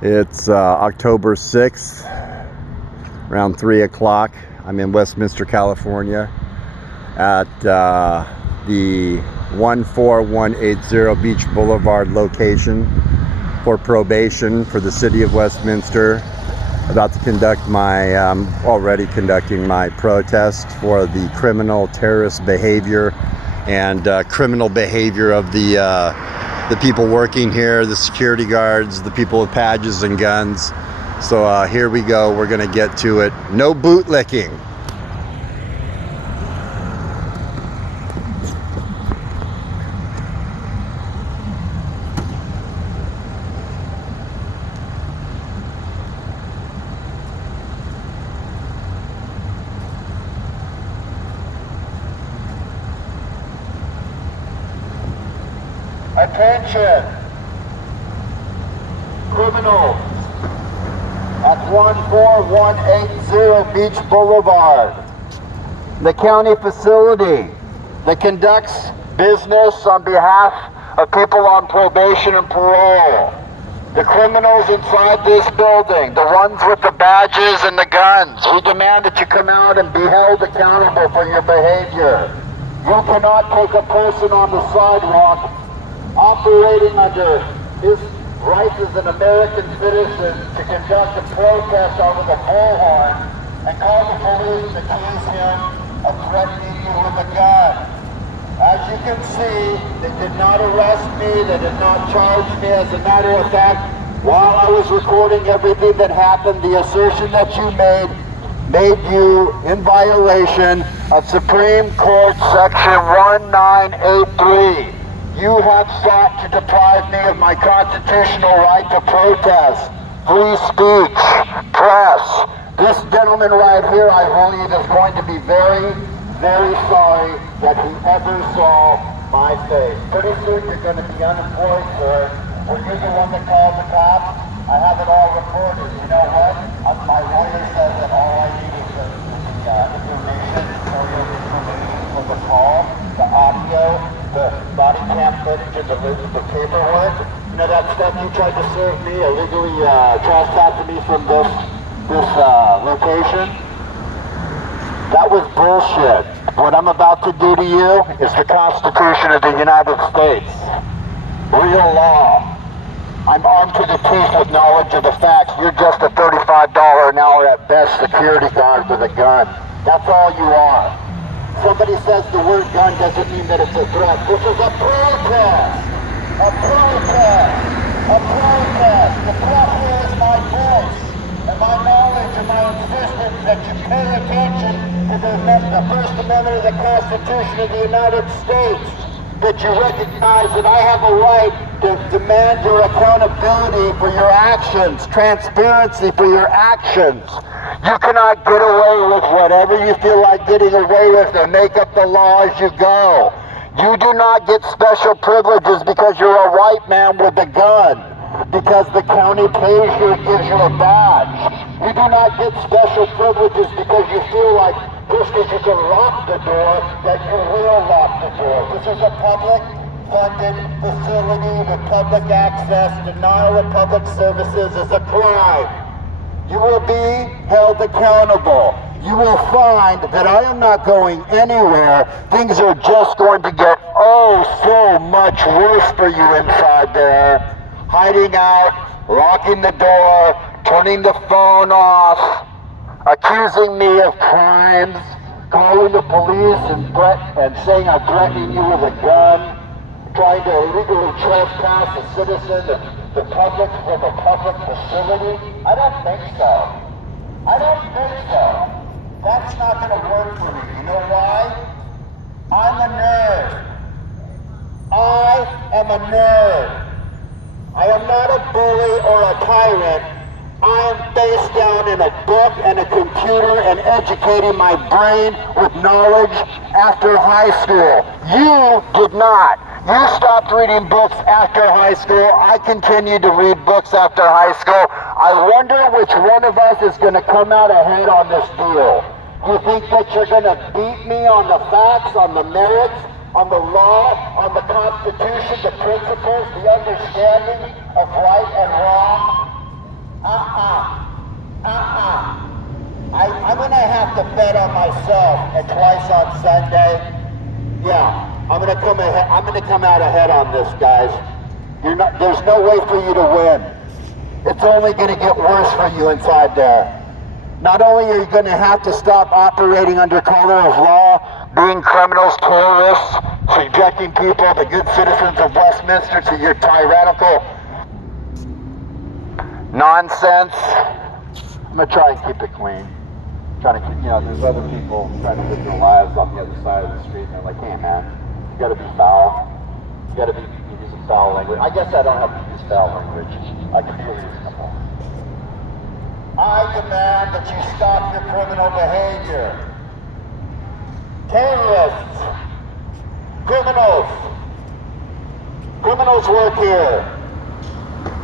It's October 6th, around 3 o'clock. I'm in Westminster, California at the 14180 Beach Boulevard location for probation for the city of Westminster. About to conduct already conducting my protest for the criminal terrorist behavior and criminal behavior of the people working here, the security guards, the people with badges and guns. So here we go, we're gonna get to it. No bootlicking. Attention, criminals at 14180 Beach Boulevard, the county facility that conducts business on behalf of people on probation and parole. The criminals inside this building, the ones with the badges and the guns, we demand that you come out and be held accountable for your behavior. You cannot take a person on the sidewalk operating under his rights as an American citizen to conduct a protest over the bullhorn and call the police and accuse him of threatening you with a gun. As you can see, they did not arrest me, they did not charge me. As a matter of fact, while I was recording everything that happened, the assertion that you made you in violation of Supreme Court Section 1983. You have sought to deprive me of my constitutional right to protest, free speech, press. This gentleman right here, I believe, is going to be very, very sorry that he ever saw my face. Pretty soon you're going to be unemployed, sir. Were you the one that called the cops? I have it all recorded. You know what? My lawyer says that all I need is the information, notarial information for the call, the audio, the body cam footage, and the paperwork. You know that stuff you tried to serve me, illegally trespassing me from this location? That was bullshit. What I'm about to do to you is the Constitution of the United States. Real law. I'm armed to the teeth with knowledge of the facts. You're just a $35 an hour at best security guard with a gun. That's all you are. Somebody says the word gun doesn't mean that it's a threat. This is a protest! A protest! A protest! The threat here is my voice and my knowledge and my insistence that you pay attention to the First Amendment of the Constitution of the United States. That you recognize that I have a right to demand your accountability for your actions, transparency for your actions. You cannot get away with whatever you feel like getting away with and make up the law as you go. You do not get special privileges because you're a white man with a gun, because the county pays you and gives you a badge. You do not get special privileges because you feel like just because you can lock the door, that you will lock the door. This is a public-funded facility with public access. Denial of public services is a crime. You will be held accountable. You will find that I am not going anywhere. Things are just going to get so much worse for you inside there. Hiding out, locking the door, turning the phone off, accusing me of crimes, calling the police and saying I'm threatening you with a gun, trying to illegally trespass a citizen of the public from a public facility. I don't think so. I don't think so. That's not going to work for me. You know why? I'm a nerd. I am a nerd. I am not a bully or a tyrant. I am face down in a book and a computer and educating my brain with knowledge after high school. You did not. You stopped reading books after high school. I continued to read books after high school. I wonder which one of us is going to come out ahead on this deal. You think that you're going to beat me on the facts, on the merits, on the law, on the Constitution, the principles, the understanding of right and wrong? myself and twice on Sunday, yeah, I'm gonna come ahead. I'm gonna come out ahead on this, guys. There's no way for you to win. It's only gonna get worse for you inside there. Not only are you gonna have to stop operating under color of law, being criminals, terrorists, subjecting people, the good citizens of Westminster, to your tyrannical nonsense. I'm gonna try and keep it clean. Trying to keep, there's other people trying to live their lives on the other side of the street, and they're like, hey man, you gotta be foul. You gotta be using foul language. I guess I don't have to use foul language. I can be reasonable. I demand that you stop your criminal behavior. Terrorists, criminals work here.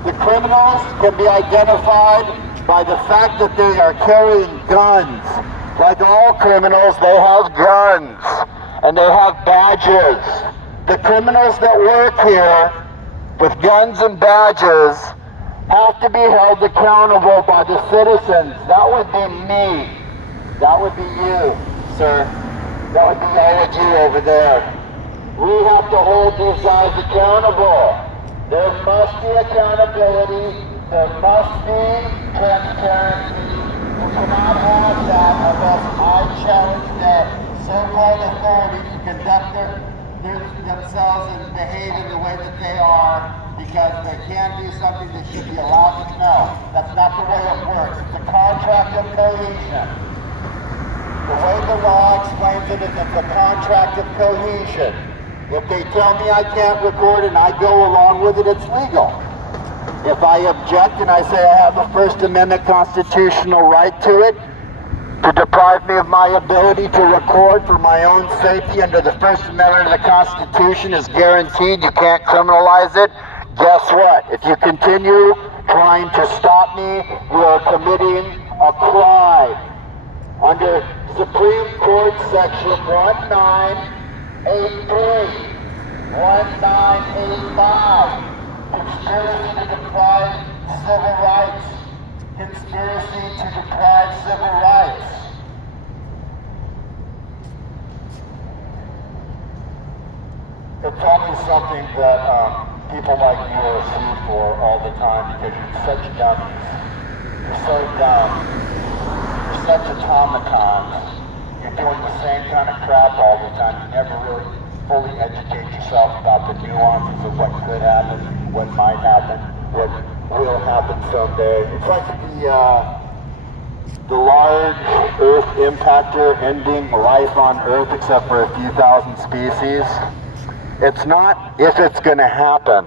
The criminals can be identified by the fact that they are carrying guns. Like all criminals, they have guns and they have badges. The criminals that work here with guns and badges have to be held accountable by the citizens. That would be me. That would be you, sir. That would be all of you over there. We have to hold these guys accountable. There must be accountability. There must be transparency. We cannot have that unless I challenge the so-called authorities to conduct themselves and behave in the way that they are, because they can do something they should be allowed to know. That's not the way it works. It's a contract of cohesion. The way the law explains it is it's a contract of cohesion. If they tell me I can't record and I go along with it, it's legal. If I object and I say I have a First Amendment constitutional right to it, to deprive me of my ability to record for my own safety under the First Amendment of the Constitution is guaranteed, you can't criminalize it. Guess what? If you continue trying to stop me, you are committing a crime. Under Supreme Court Section 1983, 1985, conspiracy to deprive civil rights. Conspiracy to deprive civil rights. It's only something that people like you are sued for all the time because you're such dummies. You're so dumb. You're such automatons. You're doing the same kind of crap all the time. You never really fully educate yourself about the nuances of what could happen, what might happen, what will happen someday. It's like the large Earth impactor ending life on Earth except for a few thousand species. It's not if it's going to happen.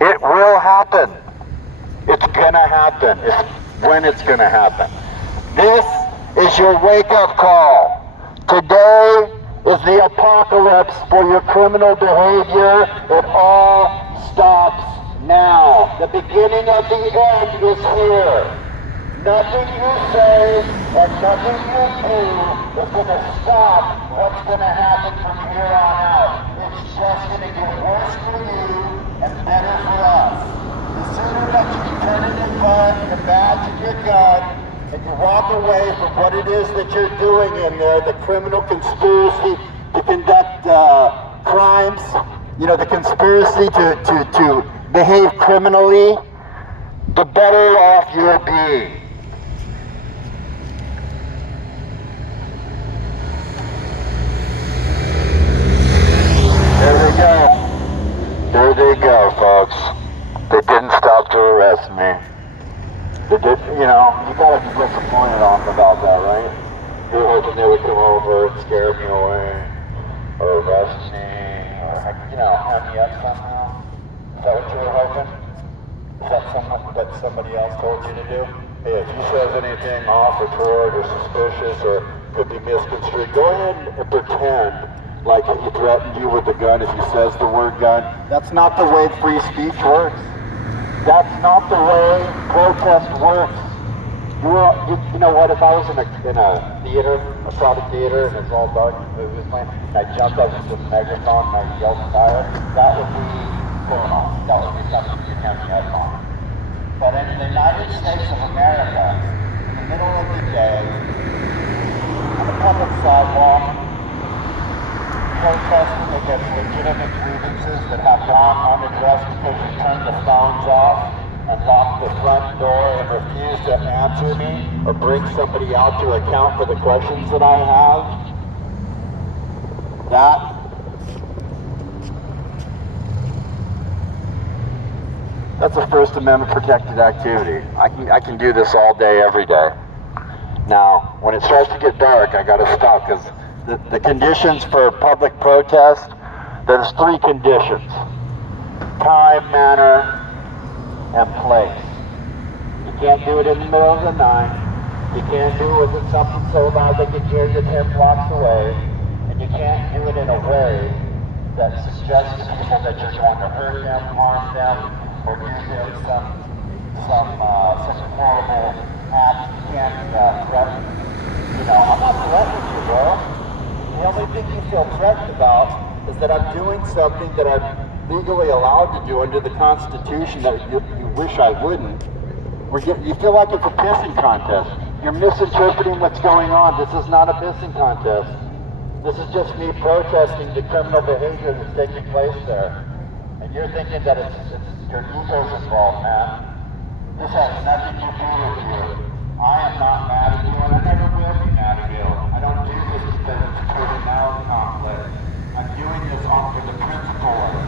It will happen. It's going to happen. It's when it's going to happen. This is your wake-up call. Today is the apocalypse for your criminal behavior. It all stops now. The beginning of the end is here. Nothing you say and nothing you do is going to stop what's going to happen from here on out. It's just going to get worse for you and better for us. The sooner that you turn in your gun, your badge, and your gun, and you walk away from what it is that you're doing in there, the criminal conspiracy to conduct crimes, the conspiracy to behave criminally, the better off you'll be. There they go, folks. They didn't stop to arrest me. They did, you gotta be disappointed about that, right? You were hoping they would come over and scare me away, or arrest me, or, hand me up somehow. Is that what you were hoping? Is that what somebody else told you to do? Hey, if he says anything off or toward or suspicious or could be misconstrued, go ahead and pretend like he threatened you with a gun if he says the word gun. That's not the way free speech works. That's not the way protest works. You know what, if I was in a theater, a crowded theater, and it's all dark and the movie was playing, and I jumped up with a megaphone and I yelled fire, that would be criminal. That would be something you can have on. But in the United States of America, in the middle of the day, I'm on the public sidewalk, protesting against legitimate grievances that have gone unaddressed because you turned the phones off and locked the front door and refused to answer me or bring somebody out to account for the questions that I have. That's a First Amendment protected activity. I can do this all day, every day. Now, when it starts to get dark, I gotta stop, because the conditions for public protest, there's 3 conditions: time, manner, and place. You can't do it in the middle of the night. You can't do it with something so loud they can hear you 10 blocks away. And you can't do it in a way that suggests to people that you're going to hurt them, harm them, or do them some horrible act. You can't threaten. I'm not threatening you, bro. The only thing you feel threatened about is that I'm doing something that I'm legally allowed to do under the Constitution that you wish I wouldn't. You feel like it's a pissing contest. You're misinterpreting what's going on. This is not a pissing contest. This is just me protesting the criminal behavior that's taking place there. And you're thinking that it's your ego's involved, man. This has nothing to do with you. I am not mad at you, and I never will be mad at you. I don't do this because it's a personality conflict. I'm doing this for the principle of it.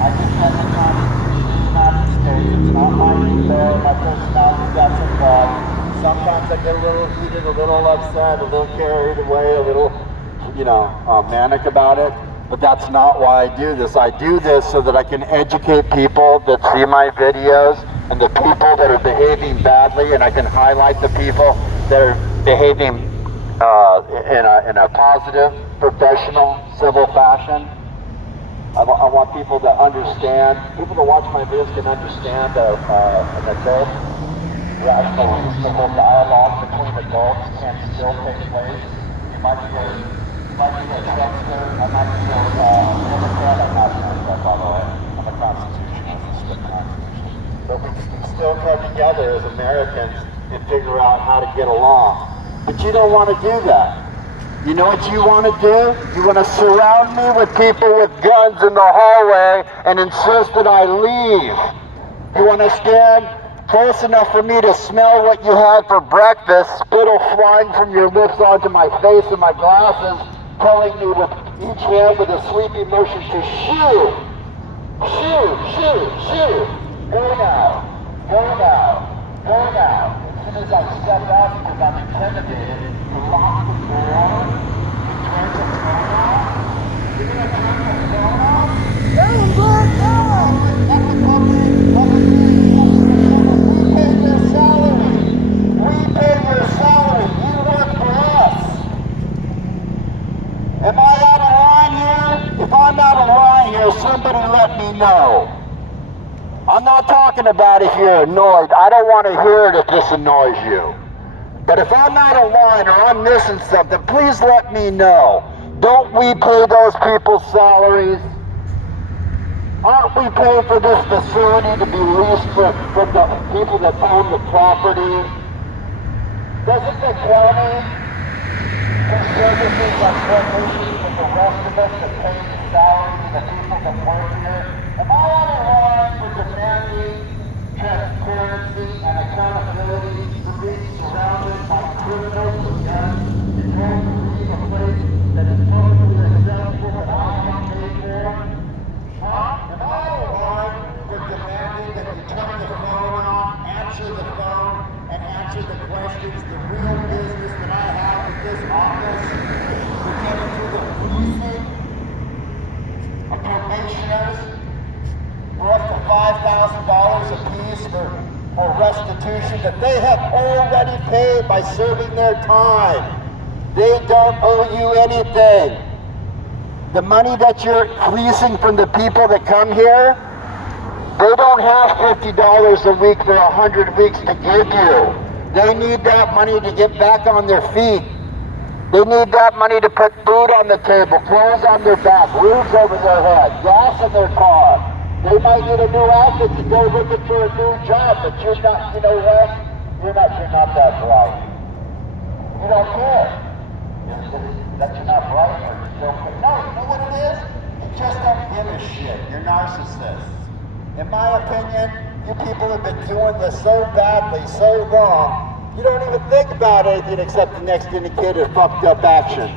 I just have the Constitution of the United States. It's not my ego, my personality that's involved. Sometimes I get a little heated, a little upset, a little carried away, a little, manic about it. But that's not why I do this. I do this so that I can educate people that see my videos and the people that are behaving badly, and I can highlight the people that are behaving in a positive, professional, civil fashion. I want people to understand, people that watch my videos can understand an adult, rational, reasonable dialogue between adults can still take place. You might be a Trumpster, I might be a Democrat, I'm not a Democrat, by the way. I'm a constitutionalist, a strict constitutionalist. But we can still come together as Americans and figure out how to get along. But you don't want to do that. You know what you want to do? You want to surround me with people with guns in the hallway and insist that I leave. You want to stand close enough for me to smell what you had for breakfast, spittle flying from your lips onto my face and my glasses, telling me with each hand with a sweeping motion to shoo. Shoo, shoo, shoo. Go now. Go now. Go now. As soon as I step out because I'm intimidated, you lock the door, you turn the phone off. You're going to turn the phone off? That's the public meeting. We pay your salary. We pay your salary. You work for us. Am I out of line here? If I'm out of line here, somebody let me know. I'm not talking about if you're annoyed. I don't want to hear it if this annoys you. But if I'm out of line or I'm missing something, please let me know. Don't we pay those people's salaries? Aren't we paying for this facility to be leased from the people that own the property? Doesn't the county for services like corporations with the rest of us that pay the salaries of the people that work here? Am I out of line for demanding transparency and accountability for being surrounded by criminals with guns and going to leave a place that is totally acceptable that I have paid for? Am I out of line for demanding that you turn the phone on, answer the phone, and answer the questions, the real business that I have with this office, pertaining to the policing of probationers? For up to $5,000 apiece for restitution that they have already paid by serving their time. They don't owe you anything. The money that you're fleecing from the people that come here, they don't have $50 a week for 100 weeks to give you. They need that money to get back on their feet. They need that money to put food on the table, clothes on their back, roofs over their head, gas in their car. They might need a new outfit to go looking for a new job, but you're not, you know what? You're not that bright. You don't care. that you're not right or you don't. No, you know what it is? You just don't give a shit. You're narcissists. In my opinion, you people have been doing this so badly, so wrong, you don't even think about anything except the next indicated fucked up action.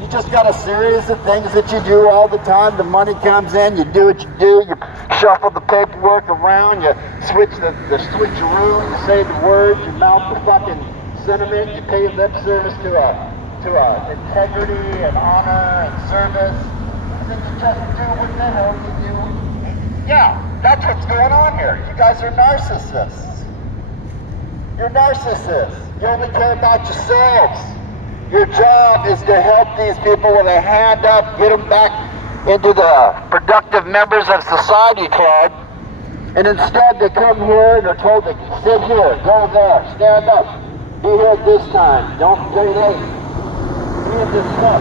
You just got a series of things that you do all the time. The money comes in, you do what you do, you shuffle the paperwork around, you switch the switcheroo, you say the words, you mouth the fucking sentiment, you pay lip service to integrity and honor and service, and then you just do what the hell you do. Yeah, that's what's going on here. You guys are narcissists. You're narcissists. You only care about yourselves. Your job is to help these people with a hand up, get them back into the productive members of society club, and instead they come here and they're told to sit here, go there, stand up, be here at this time, don't stay late, be at this club.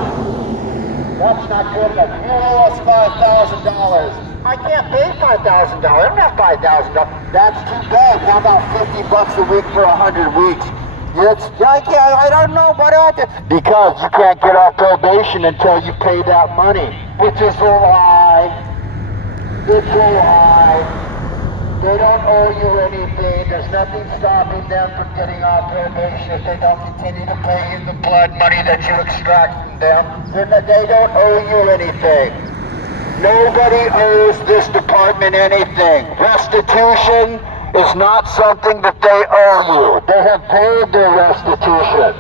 That's not good enough. You owe us $5,000. I can't pay $5,000. I don't have $5,000. That's too bad. How about $50 a week for 100 weeks? I don't know what I do. Because you can't get off probation until you pay that money, which is a lie. It's a lie. They don't owe you anything. There's nothing stopping them from getting off probation if they don't continue to pay you the blood money that you extract from them. They don't owe you anything. Nobody owes this department anything. Restitution is not something that they owe you. They have paid their restitution.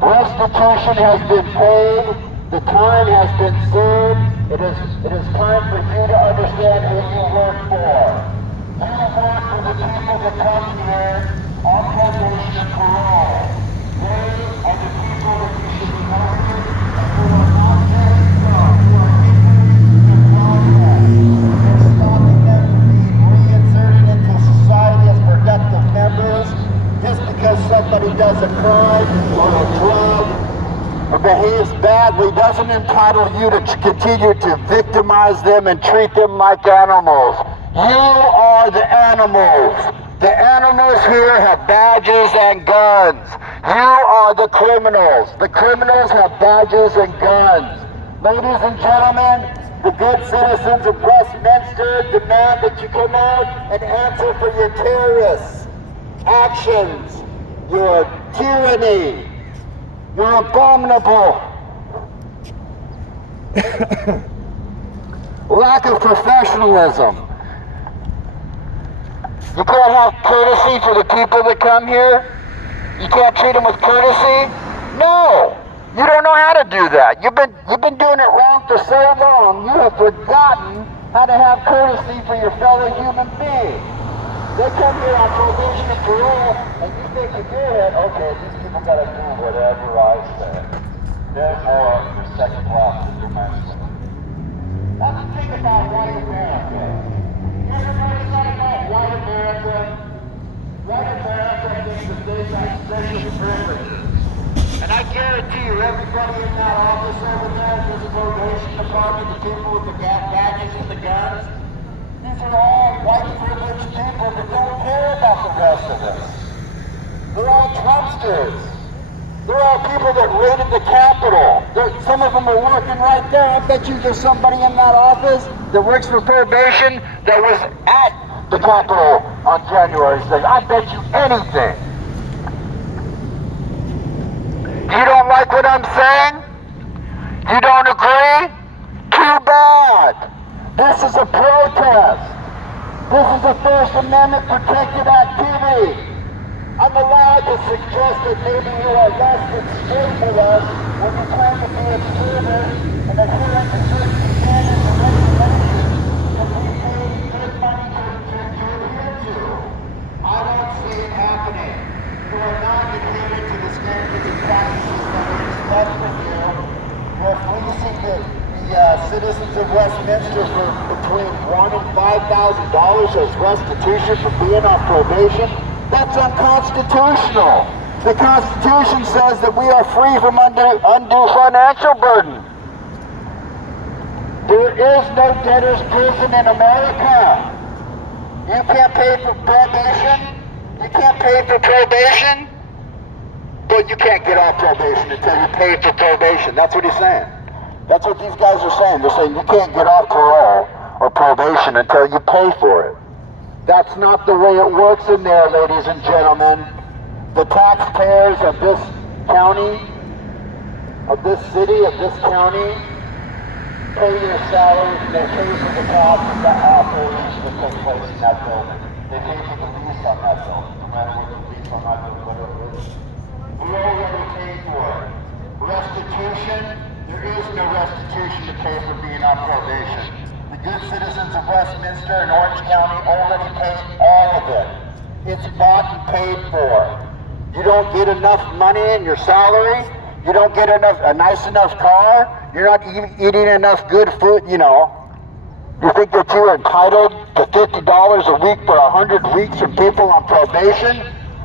Restitution has been paid. The time has been served. It is time for you to understand who you work for. You work for the people that come here on probation and parole. They are the people that you should be targeted and who are not letting go, who are hindering the progress. They're stopping them from being reinserted into society as productive members just because somebody does a crime or a drug or behaves badly doesn't entitle you to continue to victimize them and treat them like animals. You are the animals. The animals here have badges and guns. You are the criminals. The criminals have badges and guns. Ladies and gentlemen, the good citizens of Westminster demand that you come out and answer for your terrorist actions, your tyranny, your abominable lack of professionalism. You can't have courtesy for the people that come here? You can't treat them with courtesy? No! You don't know how to do that. You've been doing it wrong for so long, you have forgotten how to have courtesy for your fellow human beings. They come here on probation and parole, and you think in your head, okay, these people gotta do whatever I say. Therefore, you're second class in your mindset. That's the thing about white America. Everybody gotta know white America thinks that they got special privileges. And I guarantee you, everybody in that office over there, this probation department, the people with the badges and the guns, these are all white privileged people that don't care about the rest of us. They're all Trumpsters. They're all people that raided the Capitol. Some of them are working right there. I bet you there's somebody in that office that works for probation that was at the Capitol on January 6th. I bet you anything. You don't like what I'm saying? You don't agree? Too bad. This is a protest. This is a First Amendment protected activity. I'm allowed to suggest that maybe you are less than straight with us when you claim to be observers and adherent to certain standards and regulations that we pay good money to adhere to. I don't see it happening. You are not adhering to the standards and practices that we expect from you. You're fleecing the citizens of Westminster for between $1,000 and $5,000 as restitution for being on probation. That's unconstitutional. The Constitution says that we are free from undue financial burden. There is no debtor's prison in America. You can't pay for probation. You can't pay for probation. But you can't get off probation until you pay for probation. That's what he's saying. That's what these guys are saying. They're saying you can't get off parole or probation until you pay for it. That's not the way it works in there, ladies and gentlemen. The taxpayers of this county, of this city, of this county, pay your salaries and they pay for the cost of the operations that take place in that building. They pay for the lease on that building, no matter what the lease on that building, whatever it is. We already paid for it. Restitution, there is no restitution to pay for being on probation. The good citizens of Westminster and Orange County already paid all of it. It's bought and paid for. You don't get enough money in your salary, you don't get a nice enough car, you're not eating enough good food, you know. You think that you're entitled to $50 a week for 100 weeks from people on probation?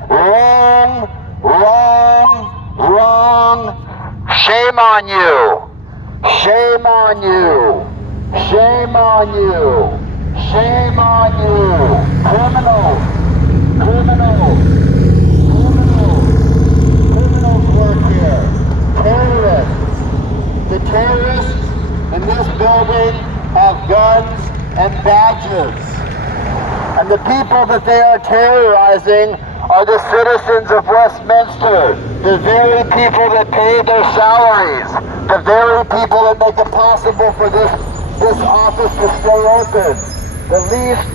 Wrong, wrong, wrong. Shame on you. Shame on you. Shame on you. Shame on you. Criminals. Criminals. Criminals work here. Terrorists. The terrorists in this building have guns and badges. And the people that they are terrorizing are the citizens of Westminster, the very people that pay their salaries, the very people that make it possible for this office to stay open. The lease,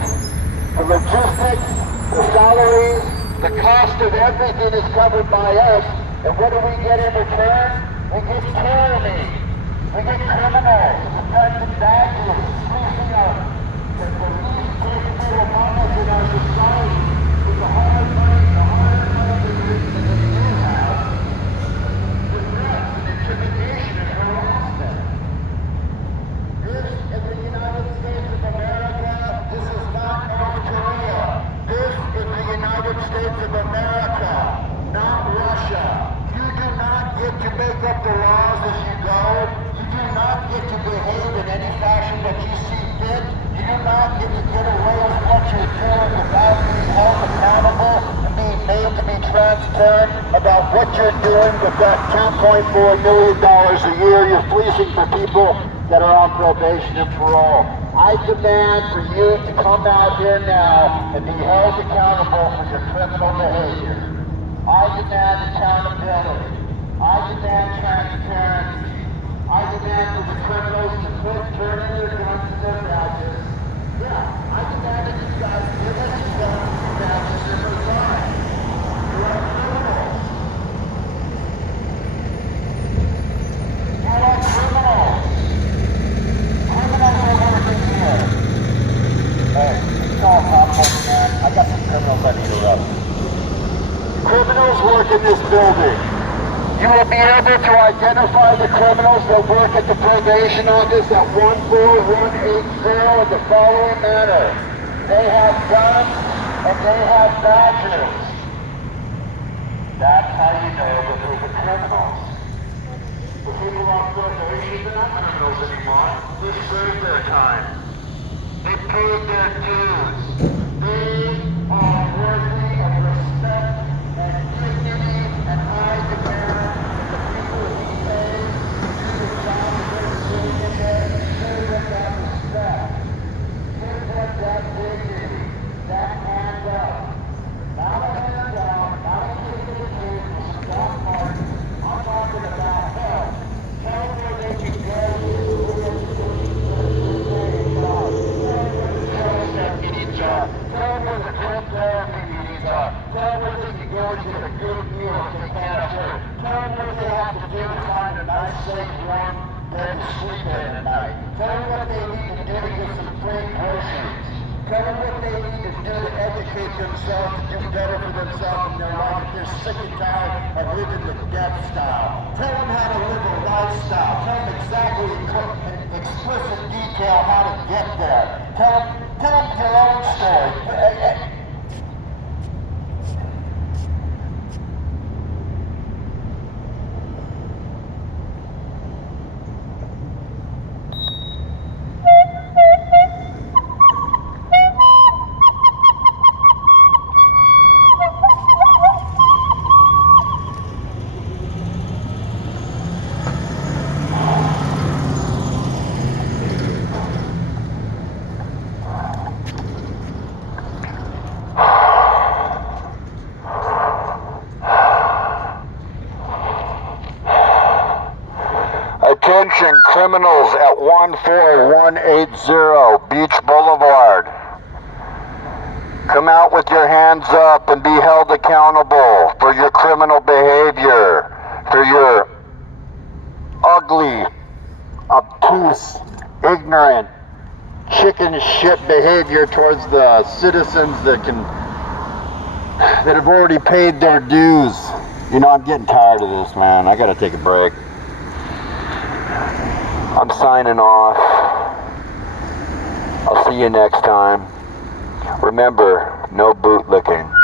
the logistics, the salaries, the cost of everything is covered by us. And what do we get in return? We get tyranny. We get criminals, guns and badges, fleecing us. The least capable among us in our society with the hard money that they do have, the threats and intimidation and harassment. This is the United States of America. This is not North Korea. This is the United States of America, not Russia. You do not get to make up the laws as you go. You do not get to behave in any fashion that you see fit. You do not get to get away with what you're doing without being held accountable and being made to be transparent about what you're doing with that $10.4 million a year you're fleecing for people that are on probation and parole. I demand for you to come out here now and be held accountable for your criminal behavior. I demand accountability. I demand transparency. I demand for the criminals to quit turning their guns and their badges. Yeah, I demand that you guys give us your guns and badges and resign. You are criminals. You are criminals. Criminals are working here. Hey, it's all conflict, man. I got some criminals I need to arrest. Criminals work in this building. You will be able to identify the criminals that work at the probation office at 14180 in the following manner. They have guns and they have badges. That's how you know that they're the criminals. The people on probation, they're not criminals anymore. They served their time. They paid their dues. They are worthy of respect and dignity and high demand. That dignity, that hand up, not a hand down, not a kick in the teeth, stop party. I'm talking about help. Tell them where they can go meetings are. Tell them where the group therapy meetings are. Tell them where they can go to get a good meal if they can't afford. Tell them what they have to do to find a nice, safe, warm bed to sleep in at night. Tell them what they need to do to get some free groceries. Tell them what they need to do to educate themselves to do better for themselves in their life if they're sick and tired of living the death style. Tell them how to live a lifestyle. Tell them exactly in explicit detail how to get there. Tell them their own story. criminals at 14180 Beach Boulevard. Come out with your hands up and be held accountable for your criminal behavior, for your ugly, obtuse, ignorant, chicken shit behavior towards the citizens that have already paid their dues. You know, I'm getting tired of this, man. I gotta take a break. I'm signing off. I'll see you next time. Remember, no bootlicking.